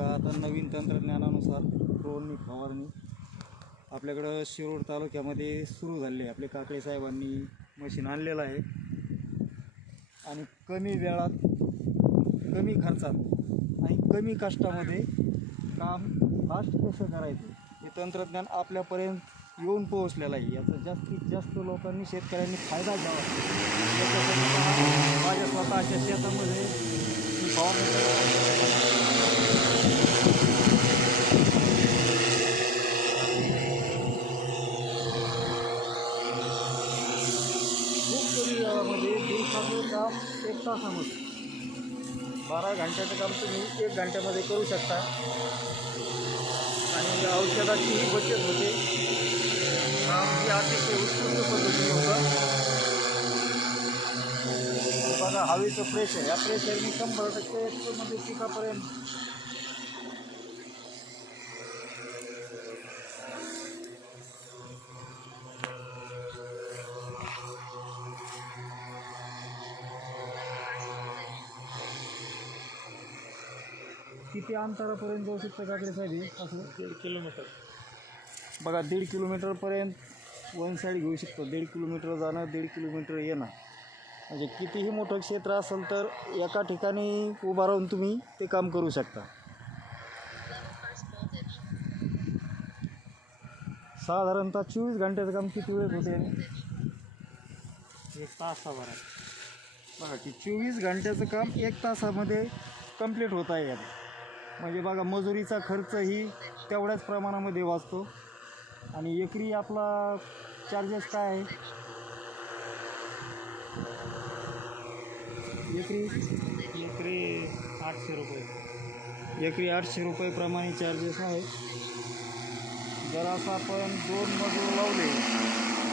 का आता नवीन तंत्रज्ञानानुसार ड्रोननी फवारणी आपल्याकडं शिरोड तालुक्यामध्ये सुरू झालेली आहे. आपले काकडे साहेबांनी मशीन आणलेलं आहे. आणि कमी वेळात कमी खर्चात आणि कमी कष्टामध्ये काम फास्ट कसं करायचं हे तंत्रज्ञान आपल्यापर्यंत येऊन पोहोचलेलं आहे. याचा जास्तीत जास्त लोकांनी शेतकऱ्यांनी फायदा घ्यावा. माझ्या स्वतःच्या शेतामध्ये एक तासामध्ये बारा घंट्याचं काम तुम्ही एक घंट्यामध्ये करू शकता या औषधाची ही। बचत होते काम हे अतिशय उत्कृष्ट पद्धतीने होतं बघा हवेचं प्रेशर या प्रेशरने शंभर टक्के म्हणजे पिकापर्यंत किती अंतरापर्यंत जाऊ शकतं काकडे साहेब? असं. दीड किलोमीटर. बघा दीड किलोमीटरपर्यंत वन साईड घेऊ शकतो. दीड किलोमीटर जाणं दीड किलोमीटर येणं. म्हणजे कितीही मोठं क्षेत्र असेल तर एका ठिकाणी उभा राहून तुम्ही ते काम करू शकता. साधारणतः चोवीस घंट्याचं काम किती वेळेत होते? एक तासाभरात. बघा की चोवीस घंट्याचं काम एक तासामध्ये कंप्लीट होत आहे. यात म्हणजे बघा मजुरीचा खर्चही तेवढ्याच प्रमाणामध्ये वाचतो. आणि एकरी आपला चार्जेस काय आहे? एकरी? एकरी आठशे रुपये. एकरी आठशे रुपयेप्रमाणे चार्जेस आहेत. जर असं आपण दोन मजूर लावले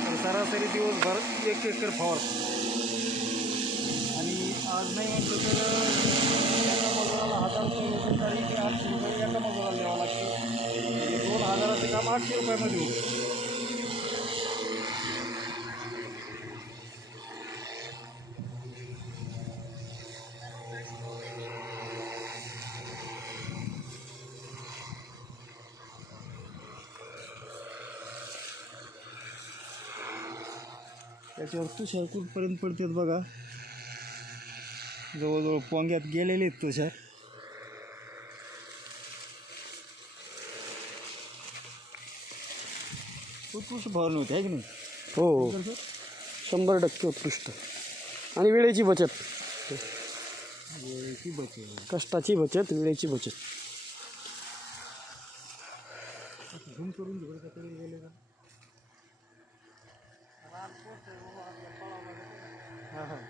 तर सरासरी दिवसभर एक एकर फवार आणि आज नाही म्हटलं तर एका मजुराला हजार रुपये होते तरी ते आठशे रुपये एका मजुराला द्यावं लागते म्हणजे दोन ग्राम आठशे रुपयामध्ये होतो. त्याच्यावर तुषार कुठपर्यंत पडतात बघा. जवळजवळ पोंग्यात गेलेले आहेत तुषार. उत्कृष्ट फवारणी होती आहे की नाही? हो. सर? शंभर टक्के उत्कृष्ट. आणि वेळेची बचत. वेळेची बचत. कष्टाची बचत वेळेची बचत. झूम करून घेऊ का तरी गेले का? हां हां.